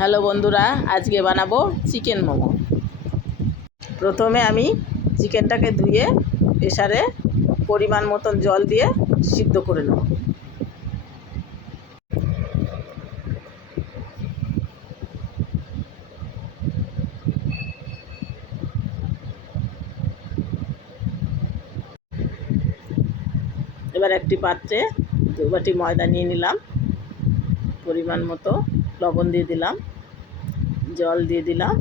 Hello বন্ধুরা, আজকে বানাবো চিকেন মোমো। প্রথমে আমি চিকেনটাকে ধুয়ে প্রেসারে পরিমাণ মতন জল দিয়ে সিদ্ধ করে নেব। এবার একটি পাত্রে 2 বাটি ময়দা নিয়ে নিলাম, পরিমাণ মতো লবণ দিয়ে দিলাম, জল দিয়ে দিলাম।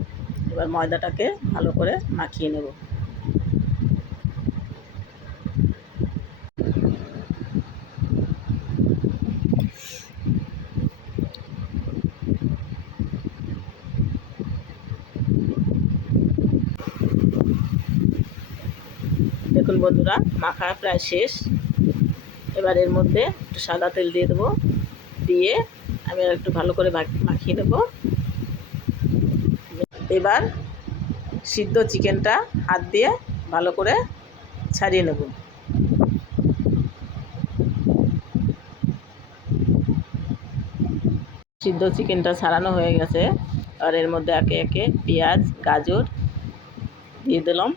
এবার ময়দাটাকে ভালো করে মাখিয়ে নেব। দেখুন বন্ধুরা, মাখা প্রায় শেষ। এবার এর মধ্যে একটু সাদা তেল দিয়ে দেবো, দিয়ে আমি একটু ভালো করে মাখিয়ে নেব। এবার সিদ্ধ চিকেনটা হাত দিয়ে ভালো করে ছাড়িয়ে নেব। সিদ্ধ চিকেনটা ছাড়ানো হয়ে গেছে। আর এর মধ্যে একে একে পেঁয়াজ, গাজর দিয়ে দিলাম।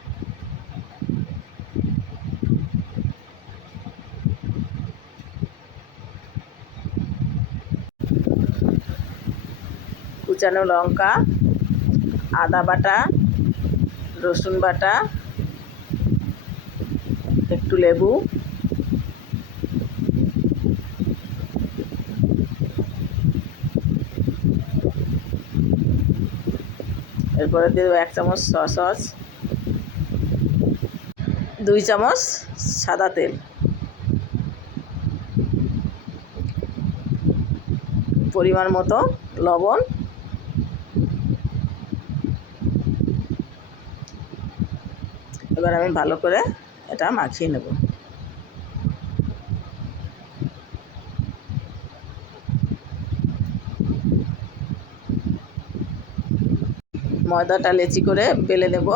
কুচানো লঙ্কা, আদা বাটা, রসুন বাটা, একটু লেবু, এরপরে দিয়ে দেবো 1 চামচ সস, 2 চামচ সাদা তেল, পরিমাণ মতো লবণ। এবার আমি ভালো করে এটা মাখিয়ে নেব। ময়দাটা লেচি করে বেলে নেব।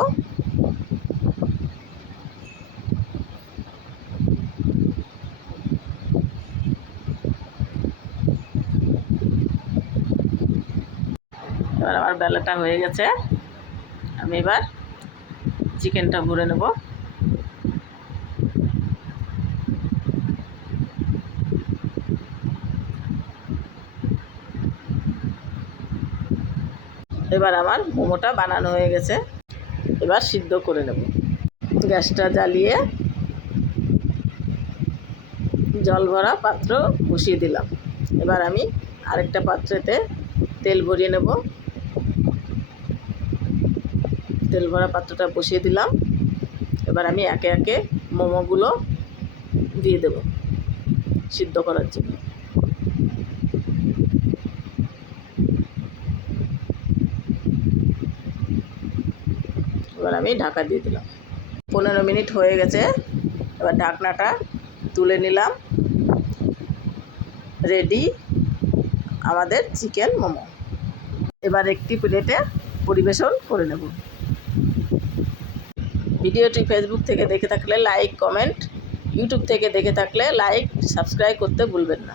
এবার আমার বেলাটা হয়ে গেছে। আমি এবার চিকেনটা ভরে নেব। এবার আমার মোমোটা বানানো হয়ে গেছে। এবার সিদ্ধ করে নেব। গ্যাসটা জ্বালিয়ে জল ভরা পাত্র বসিয়ে দিলাম। এবার আমি আরেকটা পাত্রেতে তেল ভরিয়ে নেব। তেল ভরা পাত্রটা বসিয়ে দিলাম। এবার আমি একে একে মোমোগুলো দিয়ে দেব সিদ্ধ করার জন্য। এবার আমি ঢাকা দিয়ে দিলাম। 15 মিনিট হয়ে গেছে। এবার ঢাকনাটা তুলে নিলাম। রেডি আমাদের চিকেন মোমো। এবার একটি প্লেটে পরিবেশন করে নেব। ভিডিওটি ফেসবুক থেকে দেখে থাকলে লাইক, কমেন্ট, ইউটিউব থেকে দেখে থাকলে লাইক, সাবস্ক্রাইব করতে ভুলবেন না।